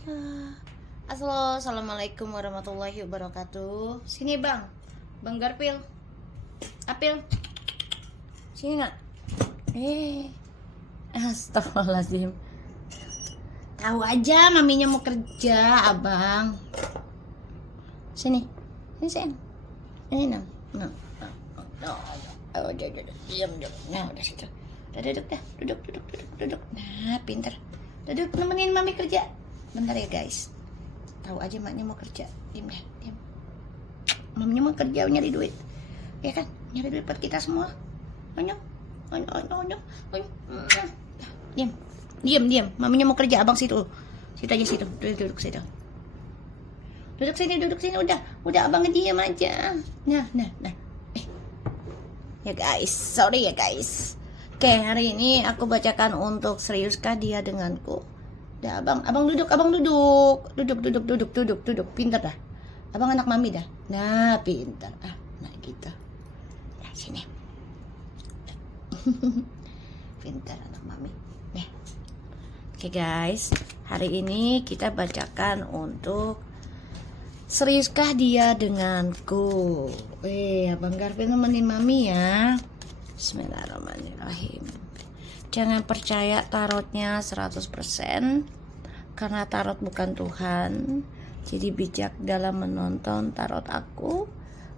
Halo. Assalamualaikum warahmatullahi wabarakatuh. Sini bang, bang Garpil, Apil, sini nak. Astagfirullahaladzim. Tahu aja maminya mau kerja, abang. Sini, sini sayang. Ini nang. Diam. Nah, udah situ. Udah duduk dah, duduk. Nah, pinter. Duduk nemenin mami kerja. Bentar ya guys. Tahu aja maknya mau kerja. Diam. Maminya mau kerja nyari duit. Ya kan? Nyari duit buat kita semua. Diam. Maminya mau kerja, abang situ. Situ aja situ. Duduk situ. Duduk sini udah abang diam aja. Nah. Ya guys, sorry ya guys. Oke, hari ini aku bacakan untuk seriuskah dia denganku. Dah abang duduk. Duduk. Pintar dah. Abang anak mami dah. Nah, pintar. Nah gitu. Nah, sini. Pintar anak mami. Nih. Oke guys, hari ini kita bacakan untuk seriuskah dia denganku. Abang Garvin nemenin mami ya. Bismillahirrahmanirrahim. Jangan percaya tarotnya 100%, karena tarot bukan Tuhan. Jadi bijak dalam menonton tarot aku.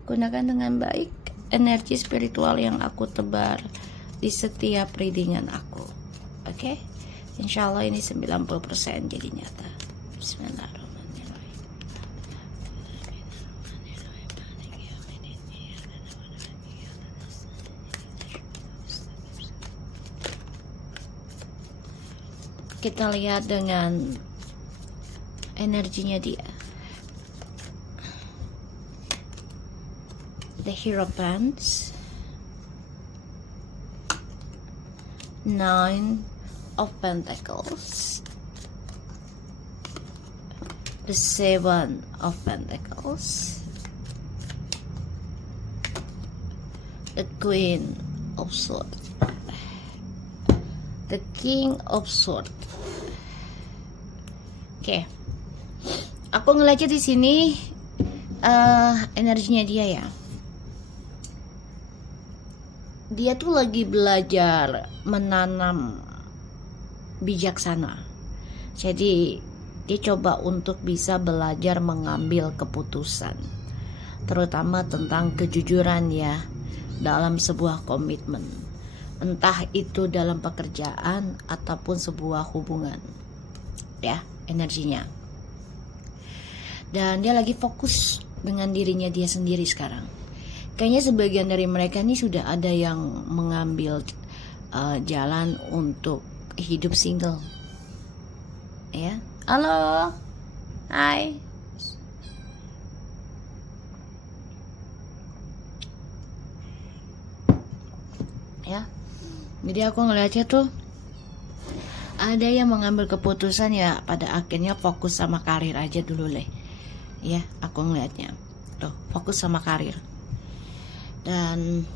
Gunakan dengan baik energi spiritual yang aku tebar di setiap readingan aku. Oke? Insyaallah ini 90% jadi nyata. Bismillahirrahmanirrahim. Kita lihat dengan energinya dia. The Hierophant, Nine of Pentacles, the Seven of Pentacles, the Queen of Swords, the King of Swords. Oke. Aku ngeliatnya di sini energinya dia ya. Dia tuh lagi belajar menanam bijaksana. Jadi dia coba untuk bisa belajar mengambil keputusan, terutama tentang kejujuran ya dalam sebuah komitmen, entah itu dalam pekerjaan ataupun sebuah hubungan ya, energinya. Dan dia lagi fokus dengan dirinya dia sendiri sekarang. Kayaknya sebagian dari mereka nih sudah ada yang mengambil jalan untuk hidup single ya. Halo, hai. Ya, jadi aku ngeliatnya tuh ada yang mengambil keputusan ya pada akhirnya fokus sama karir aja dulu leh. Ya, aku ngeliatnya tuh fokus sama karir. Dan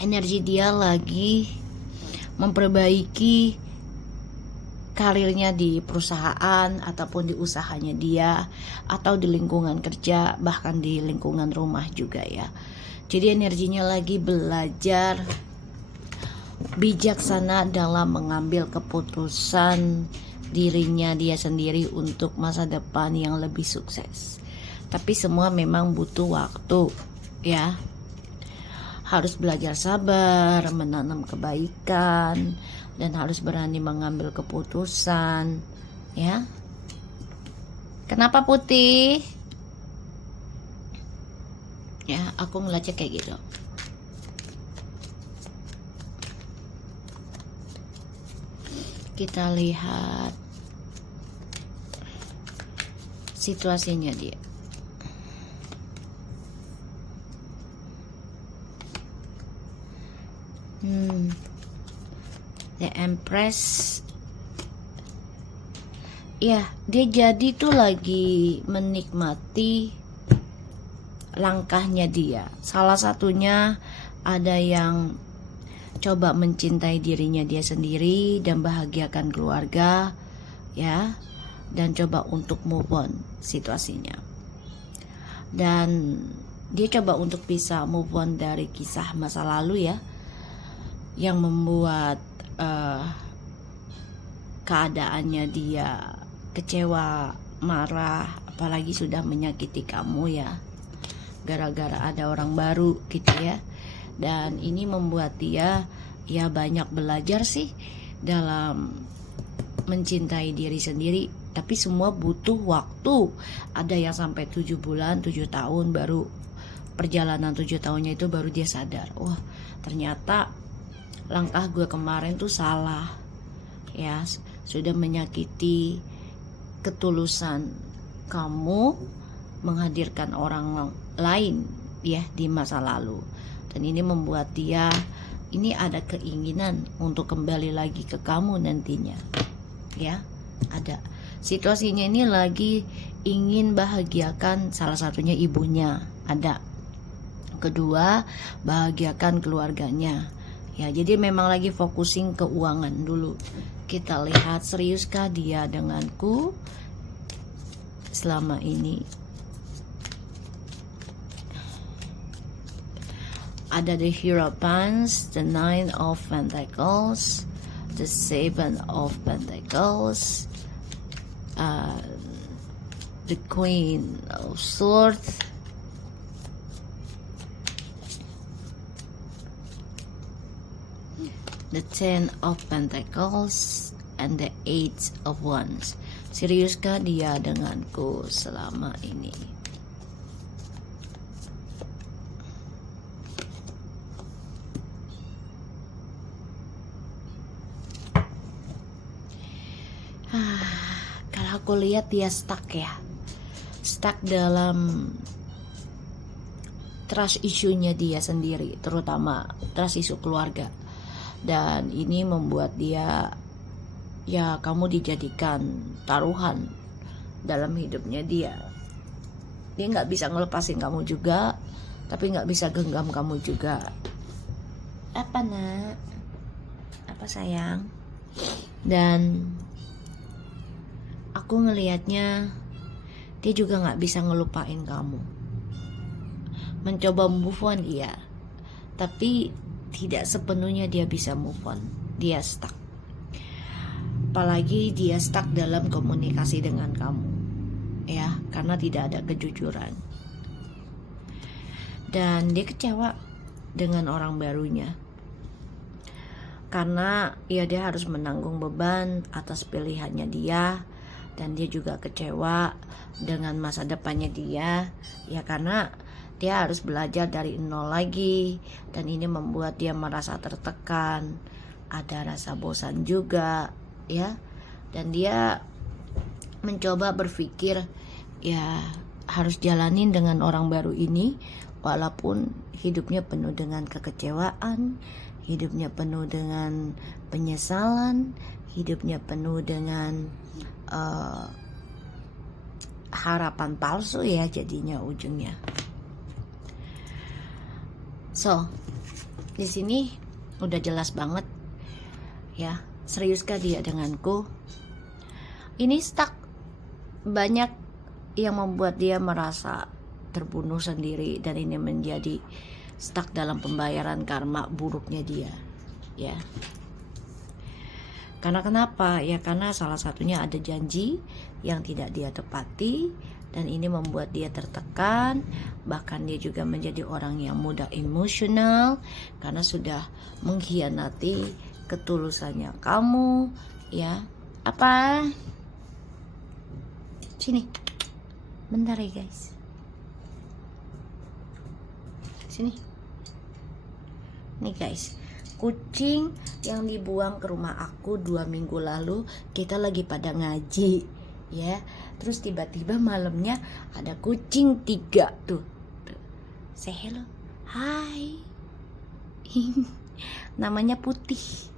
energi dia lagi memperbaiki karirnya di perusahaan ataupun di usahanya dia, atau di lingkungan kerja, bahkan di lingkungan rumah juga ya. Jadi energinya lagi belajar bijaksana dalam mengambil keputusan dirinya dia sendiri untuk masa depan yang lebih sukses. Tapi semua memang butuh waktu ya. Harus belajar sabar, menanam kebaikan, dan harus berani mengambil keputusan ya. Kenapa putih? Ya, aku ngeliatnya kayak gitu. Kita lihat situasinya dia. The Empress. Ya, dia jadi tuh lagi menikmati langkahnya dia. Salah satunya ada yang coba mencintai dirinya dia sendiri dan bahagiakan keluarga ya, dan coba untuk move on situasinya. Dan dia coba untuk bisa move on dari kisah masa lalu ya, yang membuat keadaannya dia kecewa, marah, apalagi sudah menyakiti kamu ya, gara-gara ada orang baru gitu ya. Dan ini membuat dia ya banyak belajar sih dalam mencintai diri sendiri. Tapi semua butuh waktu. Ada yang sampai 7 bulan, 7 tahun baru, perjalanan 7 tahunnya itu baru dia sadar, wah ternyata langkah gue kemarin tuh salah ya, sudah menyakiti ketulusan kamu menghadirkan orang lain ya di masa lalu. Dan ini membuat dia ini ada keinginan untuk kembali lagi ke kamu nantinya ya. Ada situasinya ini lagi ingin bahagiakan salah satunya ibunya, ada kedua bahagiakan keluarganya ya. Jadi memang lagi focusing keuangan dulu. Kita lihat seriuskah dia denganku selama ini. Ada the Hierophant, the Nine of Pentacles, the Seven of Pentacles, the Queen of Swords, the Ten of Pentacles, and the Eight of Wands. Seriuskah dia denganku selama ini? Kalau aku lihat dia stuck ya, stuck dalam trust isunya dia sendiri, terutama trust isu keluarga. Dan ini membuat dia ya kamu dijadikan taruhan dalam hidupnya dia. Dia nggak bisa ngelepasin kamu juga, tapi nggak bisa genggam kamu juga. Apa nak? Apa sayang? Dan aku ngelihatnya dia juga nggak bisa ngelupain kamu. Mencoba move on iya, tapi tidak sepenuhnya dia bisa move on. Dia stuck. Apalagi dia stuck dalam komunikasi dengan kamu ya, karena tidak ada kejujuran. Dan dia kecewa dengan orang barunya, karena ya dia harus menanggung beban atas pilihannya dia. Dan dia juga kecewa dengan masa depannya dia ya, karena dia harus belajar dari nol lagi. Dan ini membuat dia merasa tertekan, ada rasa bosan juga ya. Dan dia mencoba berpikir ya harus jalanin dengan orang baru ini, walaupun hidupnya penuh dengan kekecewaan, hidupnya penuh dengan penyesalan, hidupnya penuh dengan harapan palsu ya jadinya ujungnya. So di sini udah jelas banget ya, seriuskah dia denganku? Ini stuck. Banyak yang membuat dia merasa terbunuh sendiri, dan ini menjadi stuck dalam pembayaran karma buruknya dia ya. Karena kenapa? Ya karena salah satunya ada janji yang tidak dia tepati, dan ini membuat dia tertekan. Bahkan dia juga menjadi orang yang mudah emosional karena sudah mengkhianati ketulusannya kamu ya. Apa? Sini. Bentar ya guys. Sini. Nih guys, kucing yang dibuang ke rumah aku 2 minggu lalu, kita lagi pada ngaji ya. Terus tiba-tiba malamnya ada kucing 3 tuh. Say hello. Hai. Namanya Putih.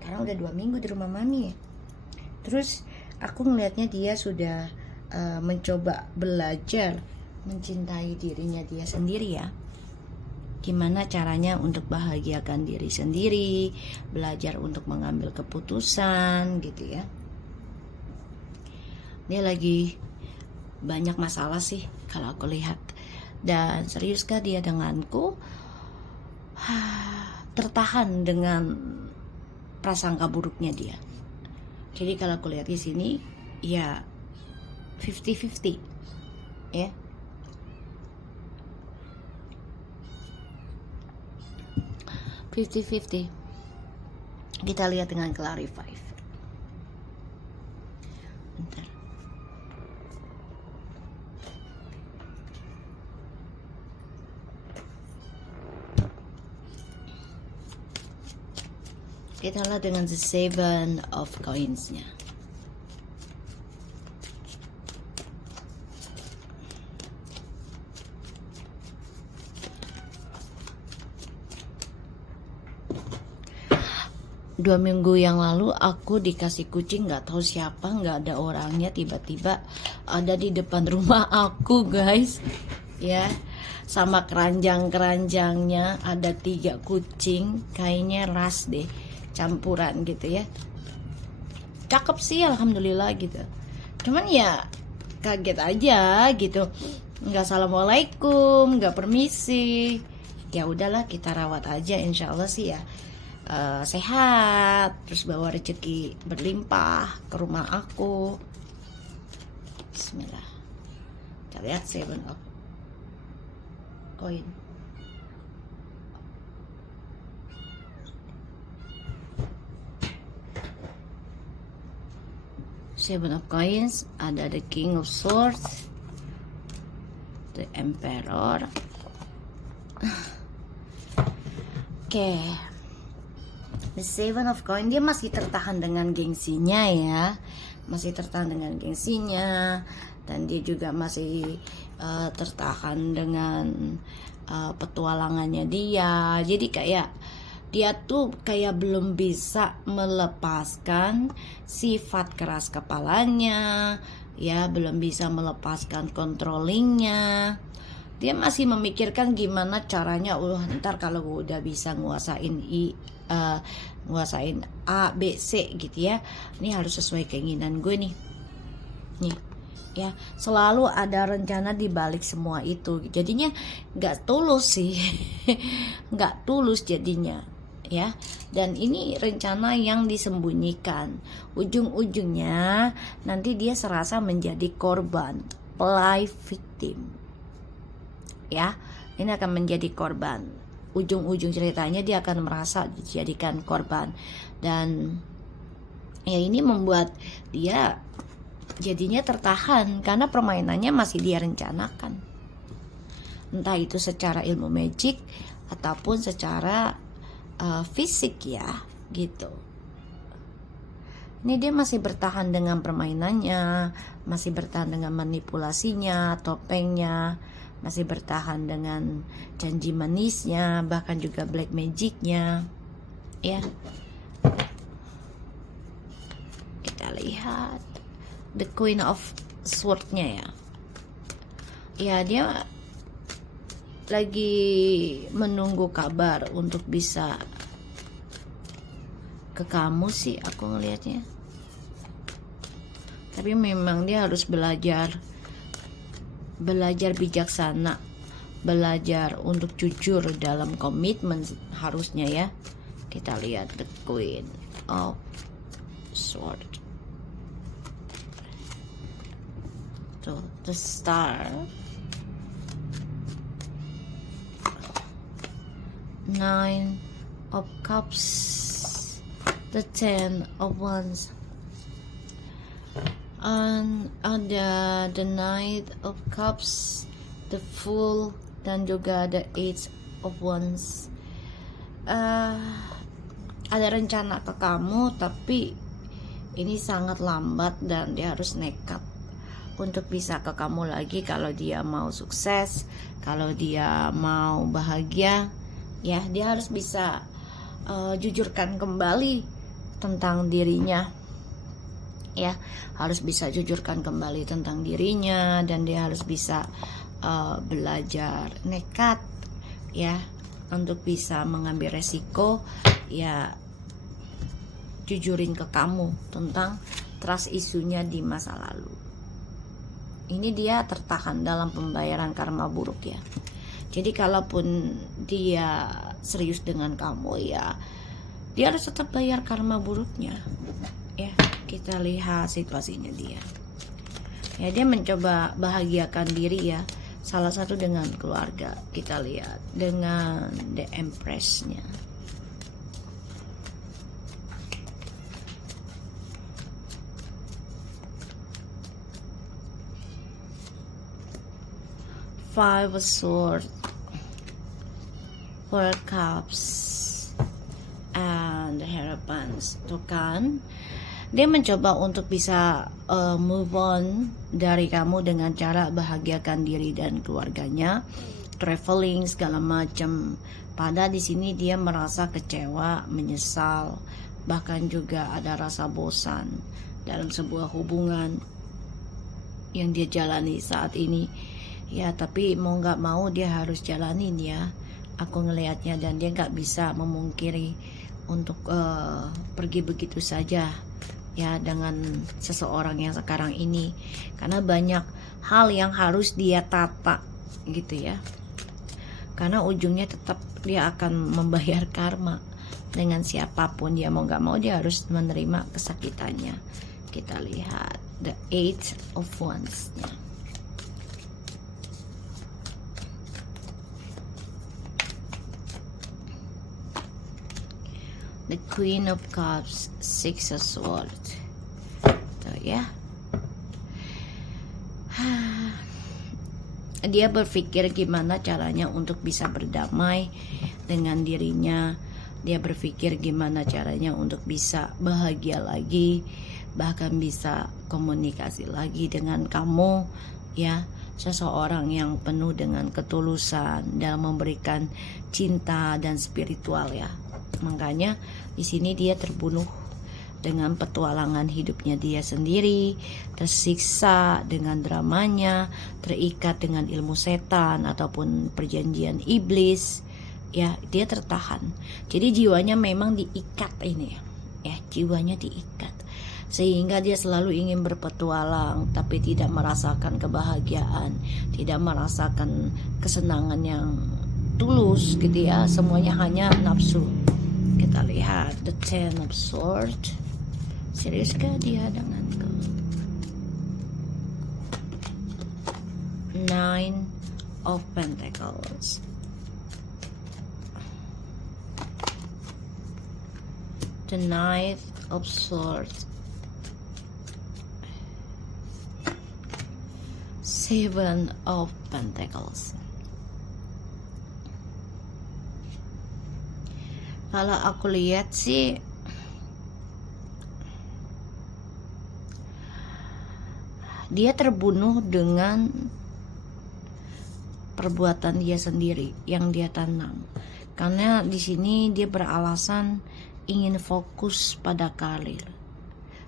Karena udah 2 minggu di rumah mami ya. Terus aku ngelihatnya dia sudah mencoba belajar mencintai dirinya dia sendiri ya. Gimana caranya untuk bahagiakan diri sendiri, belajar untuk mengambil keputusan gitu ya. Dia lagi banyak masalah sih kalau aku lihat. Dan seriuskah dia denganku? Tertahan dengan prasangka buruknya dia. Jadi kalau aku lihat di sini ya 50-50 ya. Kita lihat dengan clarify. Bentar. Kita lihat dengan the 7 of coins-nya. Dua minggu yang lalu aku dikasih kucing, nggak tahu siapa, nggak ada orangnya, tiba-tiba ada di depan rumah aku guys ya, sama keranjang-keranjangnya ada 3 kucing, kayaknya ras deh, campuran gitu ya. Cakep sih alhamdulillah gitu, cuman ya kaget aja gitu, nggak assalamualaikum, nggak permisi. Ya udahlah, kita rawat aja, insya Allah sih ya sehat, terus bawa rezeki berlimpah ke rumah aku. Bismillah. Kita lihat 7 of coin. Seven of coins, ada the King of Swords, the Emperor. Oke. The 7 of coin, dia masih tertahan dengan gengsinya ya, masih tertahan dengan gengsinya, dan dia juga masih tertahan dengan petualangannya dia. Jadi kayak dia tuh kayak belum bisa melepaskan sifat keras kepalanya ya, belum bisa melepaskan controllingnya. Dia masih memikirkan gimana caranya, ntar kalau udah bisa nguasain nguasain A, B, C gitu ya, ini harus sesuai keinginan gue nih ya. Selalu ada rencana di balik semua itu, jadinya nggak tulus sih nggak tulus jadinya ya. Dan ini rencana yang disembunyikan, ujung-ujungnya nanti dia serasa menjadi korban, play victim ya. Ini akan menjadi korban, ujung-ujung ceritanya dia akan merasa dijadikan korban. Dan ya ini membuat dia jadinya tertahan karena permainannya masih dia rencanakan, entah itu secara ilmu magic ataupun secara fisik ya gitu. Ini dia masih bertahan dengan permainannya, masih bertahan dengan manipulasinya, topengnya, masih bertahan dengan janji manisnya, bahkan juga black magicnya ya. Kita lihat the Queen of Sword-nya ya. Ya dia lagi menunggu kabar untuk bisa ke kamu sih aku ngelihatnya. Tapi memang dia harus belajar bijaksana, belajar untuk jujur dalam komitmen harusnya ya. Kita lihat the Queen of Sword, tuh the Star, 9 of Cups, the 10 of Wands, and ada the Knight of Cups, the Fool, dan juga the 8 of Wands. Ada rencana ke kamu, tapi ini sangat lambat dan dia harus nekat untuk bisa ke kamu lagi kalau dia mau sukses, kalau dia mau bahagia ya. Dia harus bisa jujurkan kembali tentang dirinya ya, harus bisa jujurkan kembali tentang dirinya, dan dia harus bisa belajar nekat ya untuk bisa mengambil resiko ya, jujurin ke kamu tentang trust isunya di masa lalu. Ini dia tertahan dalam pembayaran karma buruk ya. Jadi kalaupun dia serius dengan kamu ya, dia harus tetap bayar karma buruknya. Ya, kita lihat situasinya dia. Ya, dia mencoba bahagiakan diri ya. Salah satu dengan keluarga. Kita lihat dengan The Empress-nya. Five of Swords, Four Cups, and the Hierophant. Tuh kan, dia mencoba untuk bisa move on dari kamu dengan cara bahagiakan diri dan keluarganya, traveling segala macam. Pada di sini dia merasa kecewa, menyesal, bahkan juga ada rasa bosan dalam sebuah hubungan yang dia jalani saat ini. Ya, tapi mau nggak mau dia harus jalanin ya. Aku ngelihatnya, dan dia nggak bisa memungkiri untuk pergi begitu saja ya dengan seseorang yang sekarang ini, karena banyak hal yang harus dia tata gitu ya. Karena ujungnya tetap dia akan membayar karma dengan siapapun. Dia mau nggak mau dia harus menerima kesakitannya. Kita lihat the Eight of Wands-nya. The Queen of Cups, Six of Swords. Tuh ya. Dia berpikir gimana caranya untuk bisa berdamai dengan dirinya. Dia berpikir gimana caranya untuk bisa bahagia lagi, bahkan bisa komunikasi lagi dengan kamu ya. Seseorang yang penuh dengan ketulusan dalam memberikan cinta dan spiritual ya. Makanya di sini dia terbunuh dengan petualangan hidupnya dia sendiri, tersiksa dengan dramanya, terikat dengan ilmu setan ataupun perjanjian iblis. Ya, dia tertahan. Jadi jiwanya memang diikat ini ya, jiwanya diikat. Sehingga dia selalu ingin berpetualang tapi tidak merasakan kebahagiaan, tidak merasakan kesenangan yang tulus gitu ya. Semuanya hanya nafsu. Kita lihat the Ten of Swords. Seriuskah dia denganku? Nine of Pentacles. The Knight of Swords. Seven of Pentacles. Kalau aku lihat sih dia terbunuh dengan perbuatan dia sendiri yang dia tanam. Karena di sini dia beralasan ingin fokus pada karir.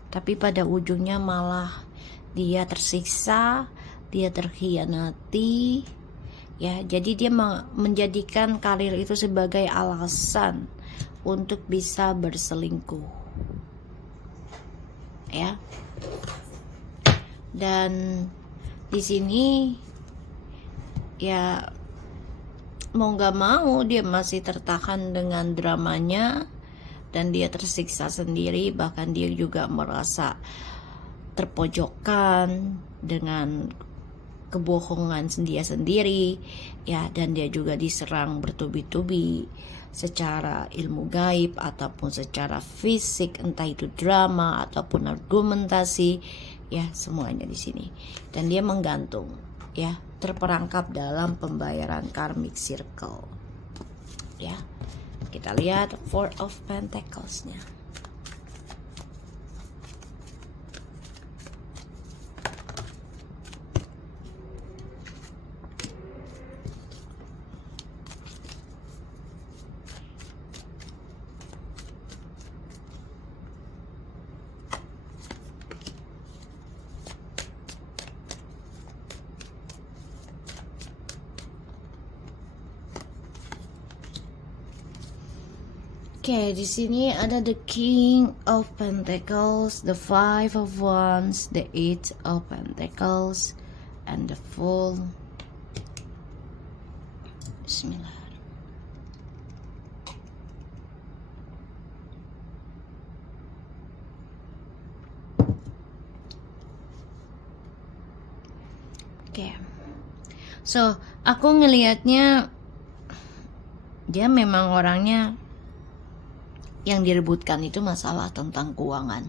Tapi pada ujungnya malah dia tersiksa, dia terkhianati. Ya, jadi dia menjadikan karir itu sebagai alasan untuk bisa berselingkuh. Ya. Dan di sini ya mau nggak mau dia masih tertahan dengan dramanya dan dia tersiksa sendiri, bahkan dia juga merasa terpojokkan dengan kebohongan dia sendiri ya, dan dia juga diserang bertubi-tubi secara ilmu gaib ataupun secara fisik, entah itu drama ataupun argumentasi ya, semuanya di sini. Dan dia menggantung ya, terperangkap dalam pembayaran karmic circle ya. Kita lihat Four of Pentacles-nya. Oke, di sini ada the King of Pentacles, the Five of Wands, the Eight of Pentacles, and the full. Bismillah. Oke. So, aku ngelihatnya dia memang orangnya yang direbutkan itu masalah tentang keuangan,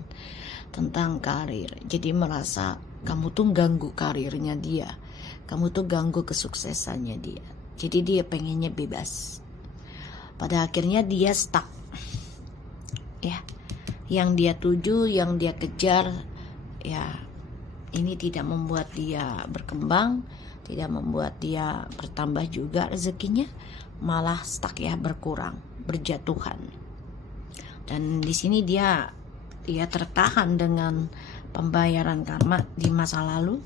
tentang karir. Jadi merasa kamu tuh ganggu karirnya dia, kamu tuh ganggu kesuksesannya dia. Jadi dia pengennya bebas. Pada akhirnya dia stuck. Ya, yang dia tuju, yang dia kejar, ya ini tidak membuat dia berkembang, tidak membuat dia bertambah juga rezekinya, malah stuck ya, berkurang, berjatuhan. Dan di sini dia tertahan dengan pembayaran karma di masa lalu,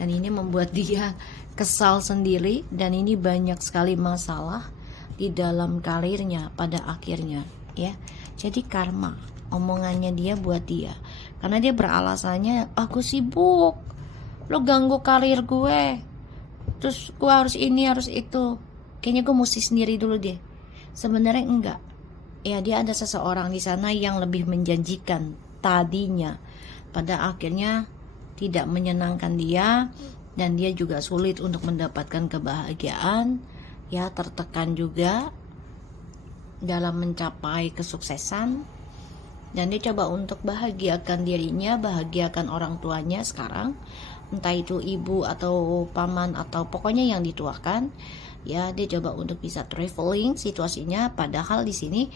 dan ini membuat dia kesal sendiri, dan ini banyak sekali masalah di dalam karirnya pada akhirnya ya. Jadi karma omongannya dia buat dia, karena dia beralasannya aku sibuk, lo ganggu karir gue, terus gue harus ini harus itu, kayaknya gue mesti sendiri dulu deh. Sebenarnya enggak ya, dia ada seseorang di sana yang lebih menjanjikan tadinya, pada akhirnya tidak menyenangkan dia, dan dia juga sulit untuk mendapatkan kebahagiaan ya, tertekan juga dalam mencapai kesuksesan. Dan dia coba untuk bahagiakan dirinya, bahagiakan orang tuanya sekarang, entah itu ibu atau paman atau pokoknya yang dituakan ya. Dia coba untuk bisa traveling situasinya, padahal di sini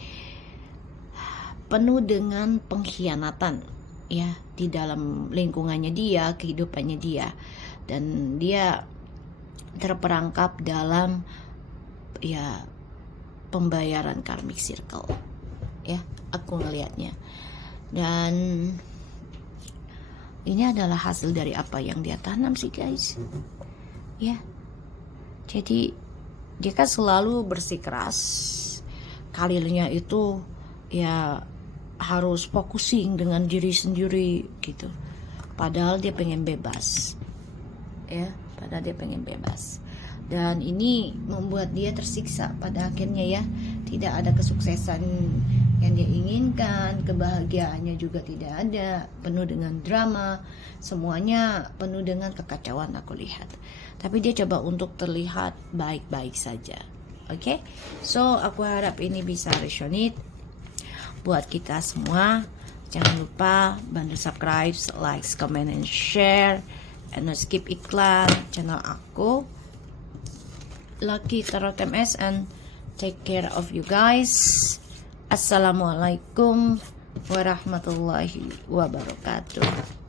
penuh dengan pengkhianatan ya di dalam lingkungannya dia, kehidupannya dia, dan dia terperangkap dalam ya pembayaran karmic circle ya, aku ngelihatnya. Dan ini adalah hasil dari apa yang dia tanam sih guys ya. Jadi dia kan selalu bersikeras karirnya itu ya harus focusing dengan diri sendiri gitu, padahal dia pengen bebas ya, padahal dia pengen bebas. Dan ini membuat dia tersiksa pada akhirnya ya, tidak ada kesuksesan yang dia inginkan, kebahagiaannya juga tidak ada, penuh dengan drama, semuanya penuh dengan kekacauan aku lihat. Tapi dia coba untuk terlihat baik-baik saja. Oke, so aku harap ini bisa resonate buat kita semua. Jangan lupa bantu subscribe, like, comment, and share, and skip iklan channel aku Lucky Tarot MS, and take care of you guys. Assalamualaikum warahmatullahi wabarakatuh.